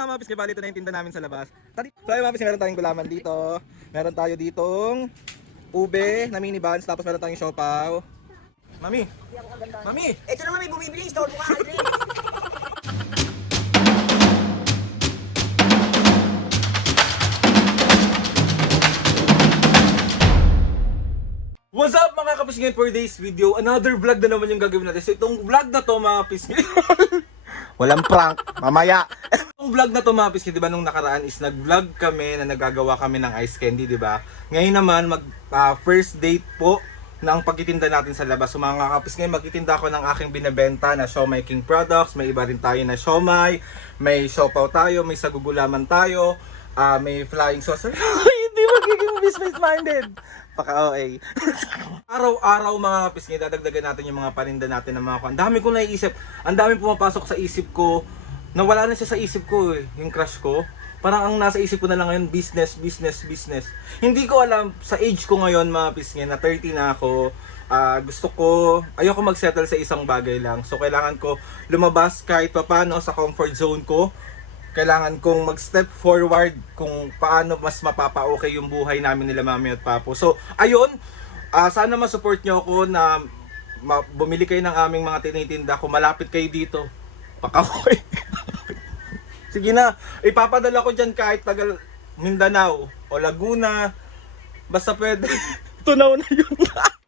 nga mga piske, bali ito na yung tinda namin sa labas. So ayun mga piske, meron tayong gulaman dito. Meron tayo ditong ube na mini buns, tapos meron tayong siopaw. Mami! Mami! Ito naman may bumibili, store mo ka, Aldrin. What's up mga kapisngit, for today's video? Another vlog na naman yung gagawin natin. So itong vlog na to mga kapisngit, walang prank, mamaya. Itong vlog na to mga kapisngit, diba nung nakaraan is nag-vlog kami na nagagawa kami ng ice candy, diba? Ngayon naman, first date po ng pagtitinda natin sa labas. So mga kapisngit, magtitinda ako ng aking binebenta na siomai king products. May iba rin tayo na siomai, may siopaw tayo, may sagugulaman tayo, may flying saucer. Hindi magiging business-minded. Paka-OA. Araw-araw mga kapisngit, dadagdagan natin yung mga paninda natin ng mga. Ang dami kong naiisip. Ang dami pumapasok sa isip ko. Nawala na siya sa isip ko eh, yung crush ko. Parang ang nasa isip ko na lang ngayon, business. Hindi ko alam, sa age ko ngayon mga kapisngit, na 30 na ako. Gusto ko, ayoko mag-settle sa isang bagay lang. So kailangan ko lumabas kahit paano sa comfort zone ko. Kailangan kong mag-step forward kung paano mas mapapa-okay yung buhay namin nila Mami at Papo. So, ayun, sana ma-support nyo ako na bumili kayo ng aming mga tinitinda. Kung malapit kayo dito, pakakoy. Sige na, ipapadala ko dyan kahit tagal Mindanao o Laguna. Basta pwede. Tunaw na yun.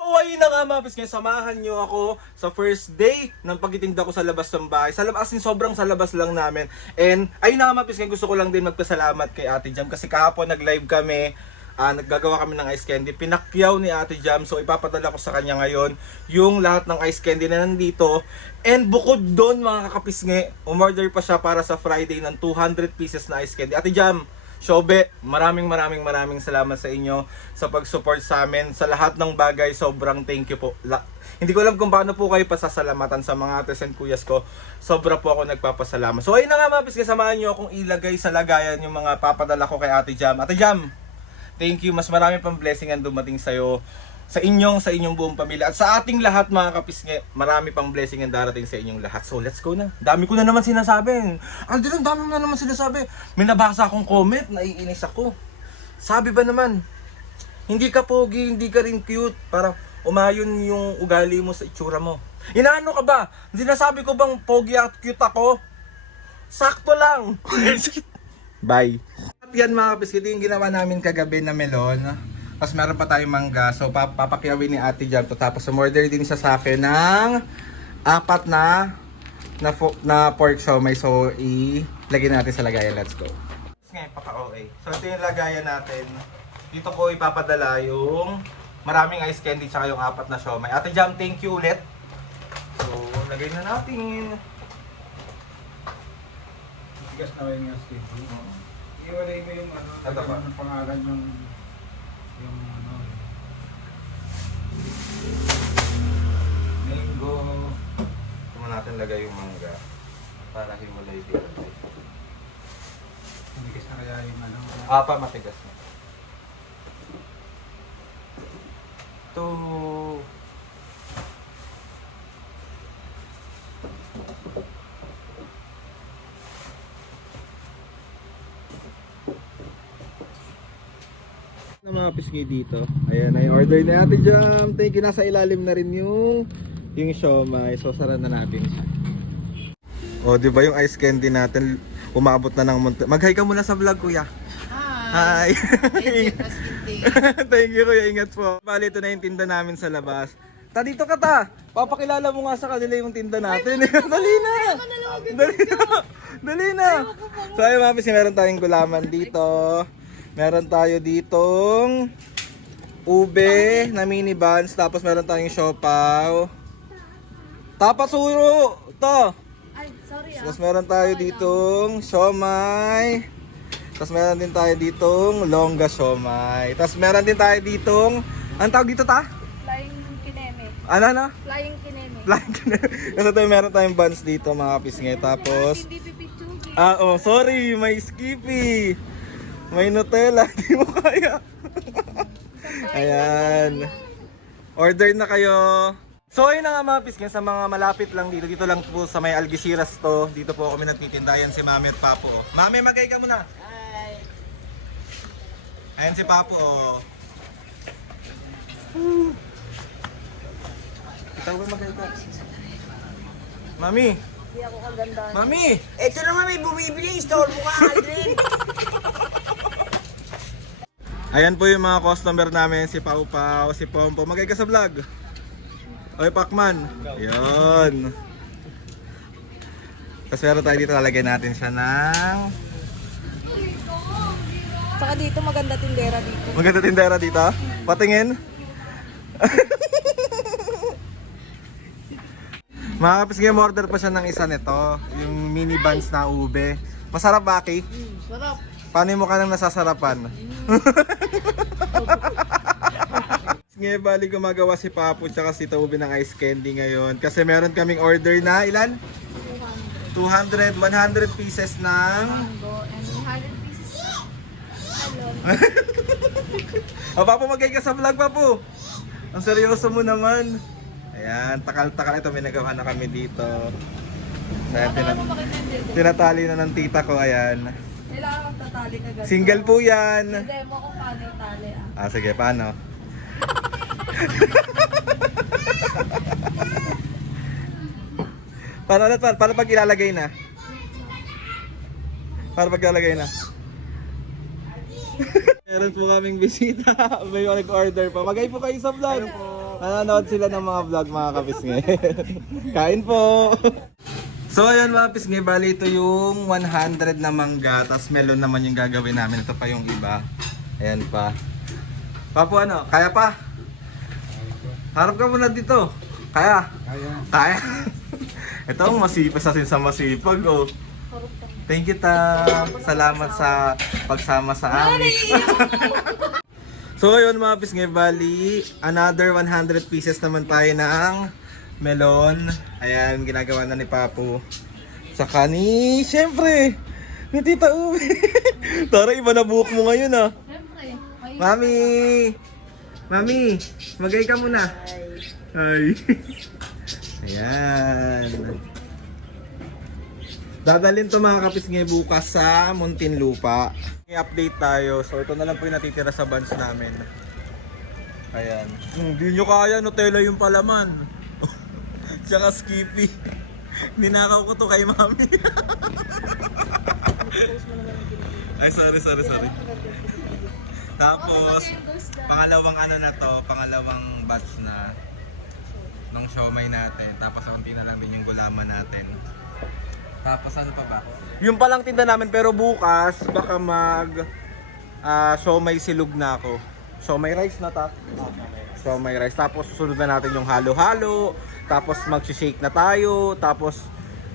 So, ayun na nga mga piskay, samahan nyo ako sa first day ng pagtitinda ko sa labas ng bahay. Sa labas, sobrang sa labas lang namin. And ayun na nga mga piskay, gusto ko lang din magpasalamat kay Ate Jam kasi kahapon nag-live kami, naggagawa kami ng ice candy. Pinakyaw ni Ate Jam, so ipapadala ko sa kanya ngayon yung lahat ng ice candy na nandito. And bukod doon mga kakapisngi, umorder pa siya para sa Friday ng 200 pieces na ice candy. Ate Jam, Shobe, maraming salamat sa inyo sa pag-support sa amin sa lahat ng bagay. Sobrang thank you po. Hindi ko alam kung paano po kayo pasasalamatan sa mga ates and kuyas ko. Sobra po ako nagpapasalamat. So ayun na nga mga piskay, samahan nyo akong ilagay sa lagayan yung mga papadala ko kay Ate Jam. Ate Jam, thank you. Mas marami pang blessing ang dumating sa'yo, sa inyong buong pamilya. At sa ating lahat mga kapisngi, marami pang blessing ang darating sa inyong lahat. So let's go na. Dami ko na naman sinasabi. Aldrin, dami mo na naman sinasabi. May nabasa akong comment, naiinis ako. Sabi ba naman, hindi ka pogi, hindi ka rin cute. Parang umayon yung ugali mo sa itsura mo. Inaano ka ba? Sinasabi ko bang pogi at cute ako? Sakto lang. Bye. At yan mga kapisngi, yung ginawa namin kagabi na melon. Tapos meron pa tayong mangga. So papakyawin ni Ate Jam to. Tapos umorder din siya sa akin ng 4 na pork siomai. So ilagay natin sa lagayan. Let's go. Ngayon paka-OA. So ito yung lagayan natin. Dito ko ipapadala yung maraming ice candy tsaka yung 4 na siomai. Ate Jam, thank you ulit. So lagay na natin. Tigas na yung ice candy. Iwalay mo yung Ito ba? Ang pangalan yung Mango. Ito natin lagay yung mangga para hiwalay din. tigas na kaya yung Matigas na. Ito. Mga pisngi dito. Ayan, ay order ni Ate Jam. Thank you. Nasa ilalim na rin yung siomai. So saran na natin siya. Oh, di ba yung ice candy natin umabot na ng Mag-hi ka muna sa vlog, kuya. Hi. Thank you, kuya. Ingat po. Bali, ito na yung tinda namin sa labas. Dito ka ta. Papakilala mo nga sa kanila yung tinda natin. Dali na. Dali na. So ayun mga pisngi, meron tayong gulaman dito. Meron tayo ditong ube na mini buns, tapos meron tayong siopaw. Tapasuro! To! Ay, sorry Tapos meron tayo ditong siomai. Tapos meron din tayo ditong longga siomai. Tapos meron din tayo ditong, anong tawag dito ta? Flying kineme. Ano? Flying kineme. Kasi tayo meron tayong buns dito mga kapisngi. Tapos, Hindi pipitsugi. sorry, may Skippy. May Nutella, di mo kaya. Ayan. Order na kayo. So ayun na nga mga pisngin, sa mga malapit lang dito lang po sa may Algeciras to. Dito po kami nagtitindayan si Mami at Papo. Oh. Mami, magay ka muna. Hi. Ayan si Papo. Oh. Ikaw ba magay ka? Mami. Hindi ako kaganda. Mami. Ito naman may bumibili, store mo ka, Aldrin. Ayan po yung mga customer namin, si Pau Pau, si Pompo. Magay ka sa vlog. Oy, Pacman. Yun. Tapos meron tayo dito, lalagyan natin siya ng... Saka dito maganda tindera dito. Maganda tindera dito. Patingin. Mga kapisngin, order pa siya ng isa nito. Yung mini buns na ube. Masarap ba, Aki? Sarap. Paano mo ka nang nasasarapan? Ngayon bali gumagawa si Papo tsaka si Toby ng ice candy ngayon. Kasi meron kaming order na ilan? 200, 100 pieces ng... Mango and 100 pieces. Oh, Papo, magay ka sa vlog, Papo. Ang seryoso mo naman. Ayan, takal-takal. Ito, may nagawa na kami dito. Ayan, tinatali na ng tita ko, ayan. Kailangan kang tatali ka Single po yan. Demo kung paano itali ah. Sige, paano? Para pag ilalagay na. Para pag ilalagay na. Meron po kaming bisita. May nag-order pa. Magay po kayo sa vlog. Nanonood sila ng mga vlog, mga kapisngi. Kain po. So ayun mga pisngi, bali ito yung 100 na mangga. Tapos melon naman yung gagawin namin. Ito pa yung iba. Ayan pa. Papo, ano? Kaya pa? Harap ka muna dito. Kaya? Kaya. Kaya? Ito ang masipag sa masipag. Oh. Thank you, ta. Salamat sa pagsama sa amin. So ayun mga pisngi, bali another 100 pieces naman tayo ng melon. Ayan, ginagawa na ni Papo. Saka ni, syempre, ni Tita Uwe. Tara, iba na buhok mo ngayon ah. Siyempre. Mami! Mami! Magay ka muna. Ay. Ayan. Dadalhin to mga kapisngay bukas sa Muntinlupa. I-update tayo. So ito na lang po yung natitira sa buns namin. Ayan. Hindi nyo kaya, Nutella yung palaman. Tsaka Skippy. Ninakaw ko to kay Mami. Ay, sorry. Tapos, pangalawang ano na to, pangalawang batch na ng siomay natin. Tapos, konti na lang din yung gulaman natin. Tapos, ano pa ba? Yung palang tinda namin, pero bukas, baka siomay silog na ako. Siomay rice na ta. Siomay rice. Tapos, susunod na natin yung halo-halo. Tapos, mag-shake na tayo. Tapos,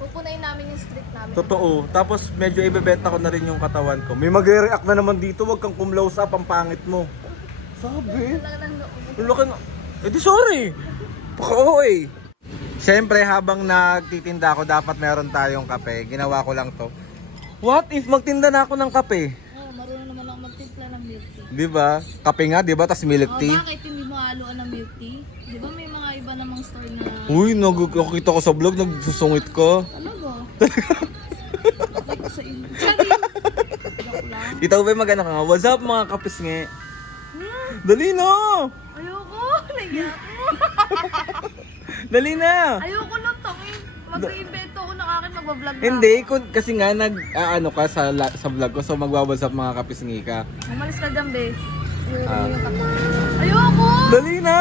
Pupunayin namin yung street namin. totoo. Tapos medyo ibebenta ko na rin yung katawan ko. May magre-react na naman dito, wag kang kumlaws up, ang pangit mo. Sabi? Wala nang loob. Ang laki na. Eh di sorry. Paka-oy. Siyempre habang nagtitinda ako, dapat meron tayong kape. Ginawa ko lang to. What if magtinda na ako ng kape? Marunong naman ako magtimpla ng milk tea. Di ba? Kape nga, di ba? Tas milk tea. Bakit hindi mo haluan ng milk tea? Di ba may mga iba namang store na... Uy, nakikita ko sa vlog, nagsusungit ka. Talaga? Bakit ko sa inyo? Joke lang. Itaw ba magana ka nga? What's up mga kapisngi? Dali na! Ayoko! Nagyan ako! Dali na! Ayoko nung tangin. Mag-reinvento ako ng akin, magbablog na. Hindi, kasi nga ano ka sa vlog ko, so magbabasap mga kapisngi ka. Umalis ka dyan, be. Ah. Ayoko! Dali na!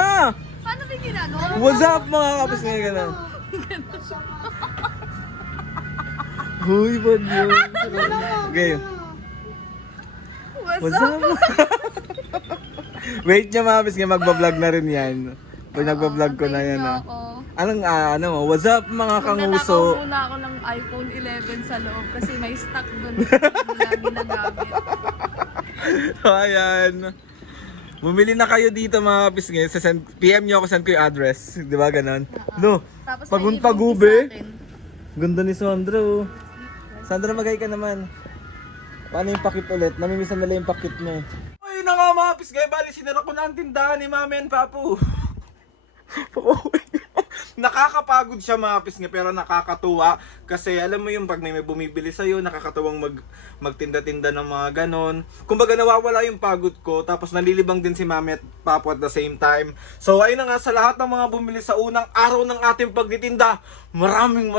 Paano ba yung ginagawa? What's up mga kapisngi ka na? Huy, wag yun. Okay. What's up? Wait nyo mga kapisngi, magbablog na rin yan. Pag nagbablog ko na yan ah. Anong ano mo? What's up mga kanguso? Nanakaw muna ako ng iPhone 11 sa loob kasi may stock doon. Wala ginagamit. Ayan. Bumili na kayo dito mga kapisngi. PM nyo ako, send ko yung address. Di ba ganon? No, Tapos may paguntagube. ibig sa akin. Ganda ni Sandra oh. Sandra, magay ka naman. Paano yung pakit ulit? Namimisan nila yung pakit mo. Ay na nga mga kapisngi. Bali sinira ko na ang tindahan ni Mami and Papu. Nakakapagod siya mga pisngi, pero nakakatuwa. Kasi alam mo yung pag may bumibili sa'yo, nakakatuwang magtinda-tinda ng mga ganon. Kumbaga nawawala yung pagod ko, tapos nalilibang din si Mami at Papo at the same time. So ayun na nga, sa lahat ng mga bumili sa unang araw ng ating pagtitinda, maraming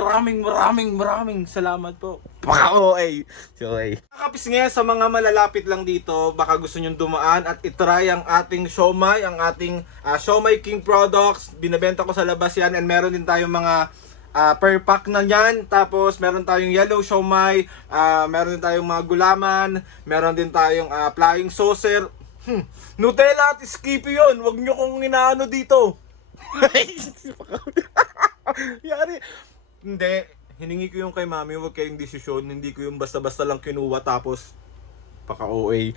salamat po. Paka-OA. Nakapisngi, sa mga malalapit lang dito, baka gusto nyong dumaan at itry ang ating siomai, ang ating Siomai King products. Binabenta ko sa labas yan, and meron din tayong mga per pack na yan. Tapos meron tayong yellow siomai, meron din tayong mga gulaman, meron din tayong flying saucer. Nutella at Skippy yun, wag nyo kong inaano dito. Yari. Hindi, hiningi ko yung kay Mami, wag kayong desisyon. Hindi ko yung basta-basta lang kinuha tapos paka-OA.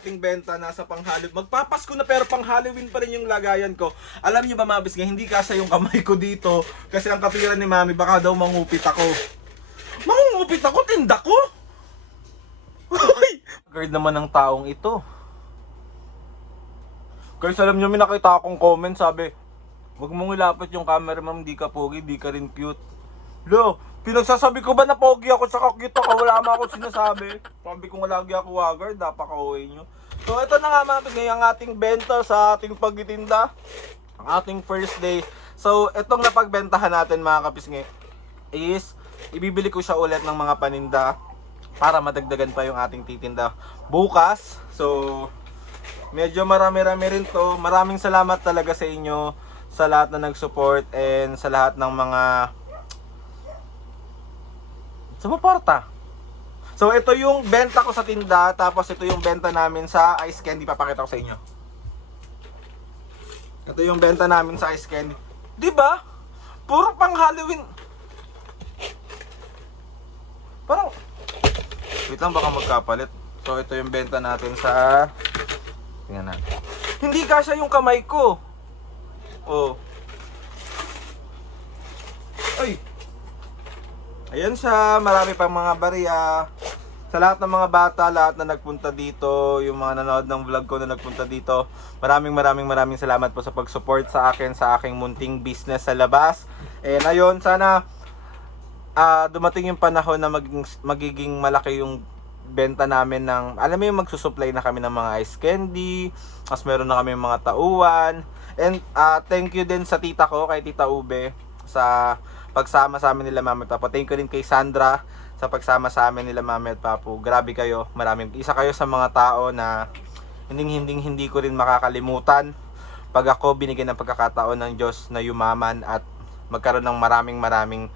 Ating benta nasa pang-Halloween. Magpapasko na pero pang-Halloween pa rin yung lagayan ko. Alam niyo ba mga bisngi, hindi kasya yung kamay ko dito. Kasi ang katwiran ni Mami, baka daw mangupit ako. Mangungupit ako? Tinda ko? Guard naman ng taong ito. Guys, alam niyo, may nakita akong comment, sabi, wag mong ilapit yung camera, ma'am, di ka pogi, di ka rin cute. Lo, pinagsasabi ko ba na pogi ako tsaka cute ako? Wala mo ako sinasabi. Sabi ko nga lagi ako wagard, napaka-OA nyo. So ito na nga mga pisngi, ang ating benta sa ating pagtitinda. Ang ating first day. So itong napagbentahan natin mga kapisngi is ibibili ko siya ulit ng mga paninda para madagdagan pa yung ating titinda bukas. So medyo marami-rami rin to. Maraming salamat talaga sa inyo, sa lahat na nag-support and sa lahat ng mga sumuporta. So ito yung benta ko sa tinda, tapos ito yung benta namin sa ice candy. Papakita ko sa inyo. Ito yung benta namin sa ice candy. 'Di ba? Puro pang Halloween. Parang wait lang, baka magkapalit. So ito yung benta natin sa, tingnan natin. Hindi kasya yung kamay ko. Oh. Ay. Ayan siya, marami pang mga barya. Sa lahat ng mga bata, lahat na nagpunta dito, yung mga nanood ng vlog ko na nagpunta dito, maraming salamat po sa pag-support sa akin, sa aking munting business sa labas. And ayun, sana dumating yung panahon na magiging malaki yung benta namin ng, alam mo yung magsusupply na kami ng mga ice candy, mas meron na kami mga tauan. And thank you din sa tita ko, kay Tita Ube, sa pagsama sa amin nila Mami at Papo. Thank you rin kay Sandra sa pagsama sa amin nila Mami at Papo. Grabe kayo, isa kayo sa mga tao na hindi ko rin makakalimutan pag ako binigyan ng pagkakataon ng Diyos na yumaman at magkaroon ng maraming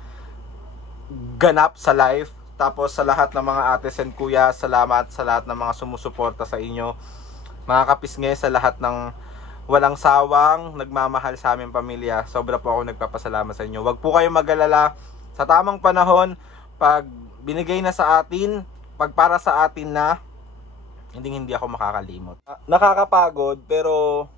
ganap sa life. Tapos sa lahat ng mga ates and kuya, salamat sa lahat ng mga sumusuporta sa inyo. Mga kapisngi, sa lahat ng walang sawang nagmamahal sa aming pamilya, sobra po ako nagpapasalamat sa inyo. Wag po kayong mag-alala, sa tamang panahon, pag binigay na sa atin, pag para sa atin na, hindi ako makakalimot. Nakakapagod, pero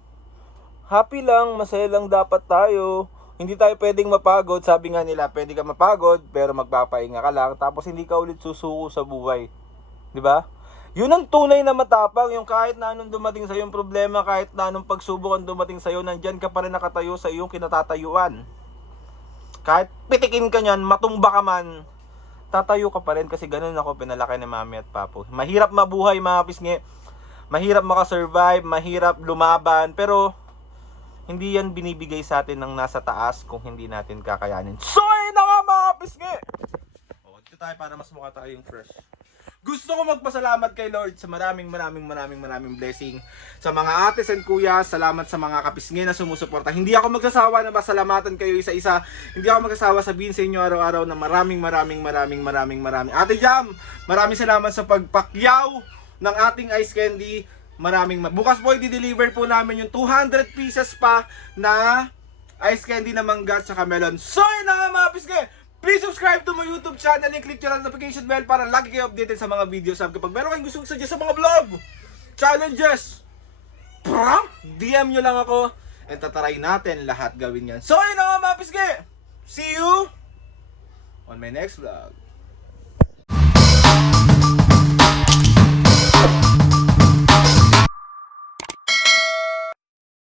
happy lang, masaya lang dapat tayo. Hindi tayo pwedeng mapagod. Sabi nga nila, pwede ka mapagod pero magpapahinga ka lang, tapos hindi ka ulit susuko sa buhay. 'Di ba? Yun ang tunay na matapang, yung kahit na anong dumating sa yung problema, kahit na anong pagsubok ang dumating sa iyo, nandiyan ka pa rin nakatayo sa iyong kinatatayuan. Kahit pitikin ka niyan, matumba ka man, tatayo ka pa rin, kasi ganun ako pinalaki ni Mami at Papo. Mahirap mabuhay mga pisngi, mahirap makasurvive, mahirap lumaban, pero hindi yan binibigay sa atin ng nasa taas kung hindi natin kakayanin. So ayun na nga mga pisngi! Dito tayo para mas mukha tayong fresh. Gusto ko magpasalamat kay Lord sa maraming blessing. Sa mga ates and kuya, salamat sa mga kapisngi na sumusuporta. Hindi ako magsasawa na masalamatan kayo isa-isa. Hindi ako magsasawa sabihin sa inyo araw-araw na maraming. Ate Jam, maraming salamat sa pagpakyaw ng ating ice candy. Bukas po i-deliver po namin yung 200 pieces pa na ice candy na mangga at saka melon. So yun na nga mga pisngi! Please subscribe to my YouTube channel and click yung notification bell para lagi kayo updated sa mga videos. Kapag meron kayong gustong suggest sa mga vlog, challenges, DM nyo lang ako and tataray natin lahat gawin yan. So ayun na nga mga pisngi! See you on my next vlog.